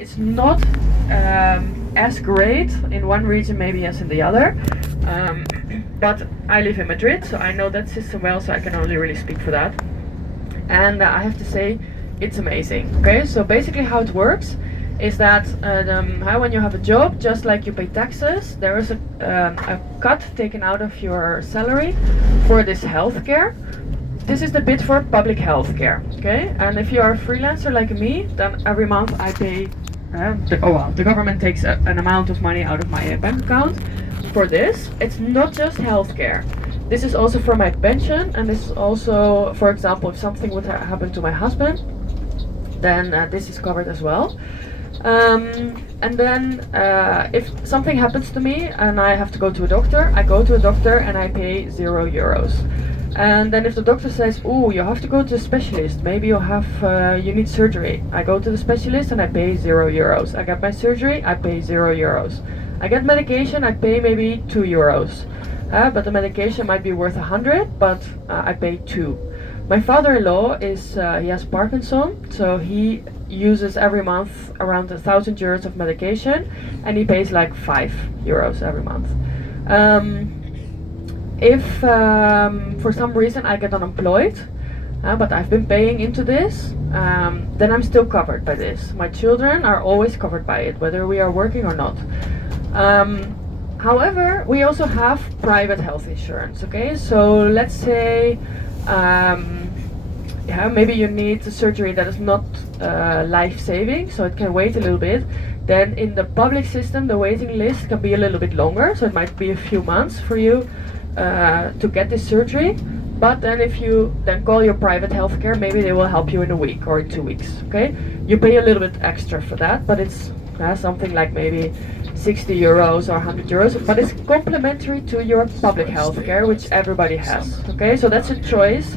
It's not as great in one region maybe as in the other. Um, but I live in Madrid, so I know that system well, so I can only really speak for that. And I have to say, it's amazing. Okay, so basically how it works is that when you have a job, just like you pay taxes, there is a cut taken out of your salary for this healthcare. This is the bit for public healthcare. Okay, and if you are a freelancer like me, then every month I pay. The government takes an amount of money out of my bank account for this. It's not just healthcare. This is also for my pension, and this is also, for example, if something would happen to my husband, then this is covered as well. And then if something happens to me and I have to go to a doctor, I go to a doctor and I pay €0. And then if the doctor says, "Oh, you have to go to a specialist. Maybe you need surgery," I go to the specialist and I pay €0. I get my surgery, I pay €0. I get medication, I pay maybe €2. But the medication might be worth 100, but I pay 2. My father-in-law he has Parkinson, so he uses every month around €1,000 of medication, and he pays like €5 every month. If for some reason I get unemployed, but I've been paying into this, then I'm still covered by this. My children are always covered by it, whether we are working or not. However, we also have private health insurance. Okay, so let's say maybe you need a surgery that is not life-saving, so it can wait a little bit. Then in the public system, the waiting list can be a little bit longer, so it might be a few months for you to get this surgery. But then if you then call your private healthcare, maybe they will help you in a week or 2 weeks. Okay, you pay a little bit extra for that, but it's something like maybe €60 or €100, but it's complementary to your public healthcare, which everybody has. Okay, so that's a choice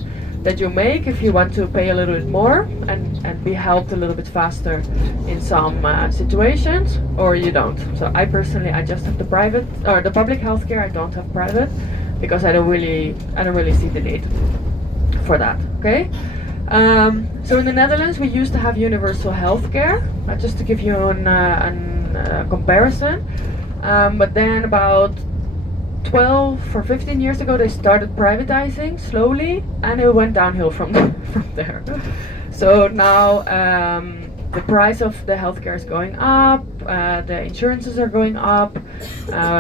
that you make if you want to pay a little bit more and be helped a little bit faster in some situations, or you don't. So I personally, I just have the private or the public healthcare. I don't have private because I don't really see the need for that. Okay. So in the Netherlands, we used to have universal healthcare, just to give you a comparison. But then about 12 or 15 years ago, they started privatizing slowly, and it went downhill from there. So now the price of the healthcare is going up, the insurances are going up.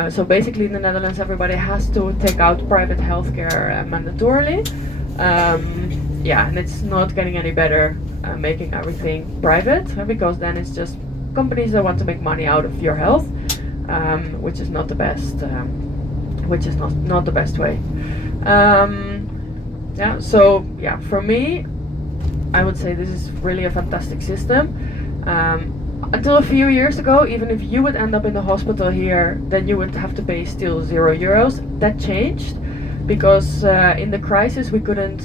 So basically, in the Netherlands, everybody has to take out private healthcare mandatorily. And it's not getting any better making everything private, because then it's just companies that want to make money out of your health, which is not the best. Which is not the best way. For me, I would say this is really a fantastic system. Until a few years ago, even if you would end up in the hospital here, then you would have to pay still €0. That changed because in the crisis we couldn't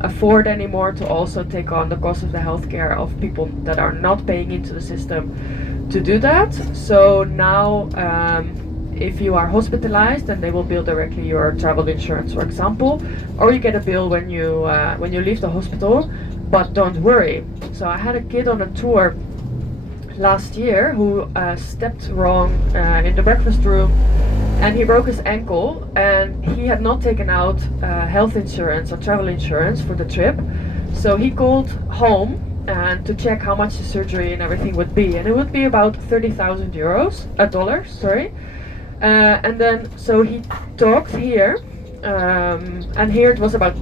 afford anymore to also take on the cost of the healthcare of people that are not paying into the system to do that. So now if you are hospitalized, then they will bill directly your travel insurance, for example, or you get a bill when you leave the hospital. But don't worry. So I had a kid on a tour last year who stepped wrong in the breakfast room, and he broke his ankle, and he had not taken out health insurance or travel insurance for the trip. So he called home and to check how much the surgery and everything would be, and it would be about $30,000, sorry. And then, so he talked here, and here it was about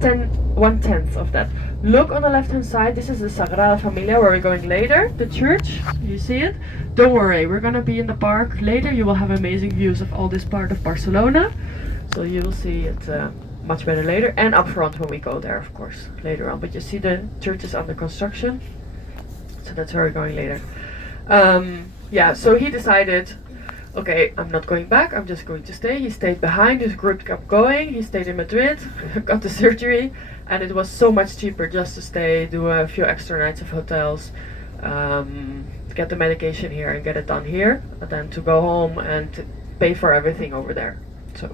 1/10 of that. Look on the left-hand side, this is the Sagrada Familia, where we're going later, the church, you see it? Don't worry, we're gonna be in the park later. You will have amazing views of all this part of Barcelona, so you will see it much better later, and up front when we go there, of course, later on. But you see the church is under construction, so that's where we're going later. So he decided, okay, I'm not going back, I'm just going to stay. He stayed behind, his group kept going, he stayed in Madrid, got the surgery, and it was so much cheaper just to stay, do a few extra nights of hotels, get the medication here and get it done here, than to go home and pay for everything over there. So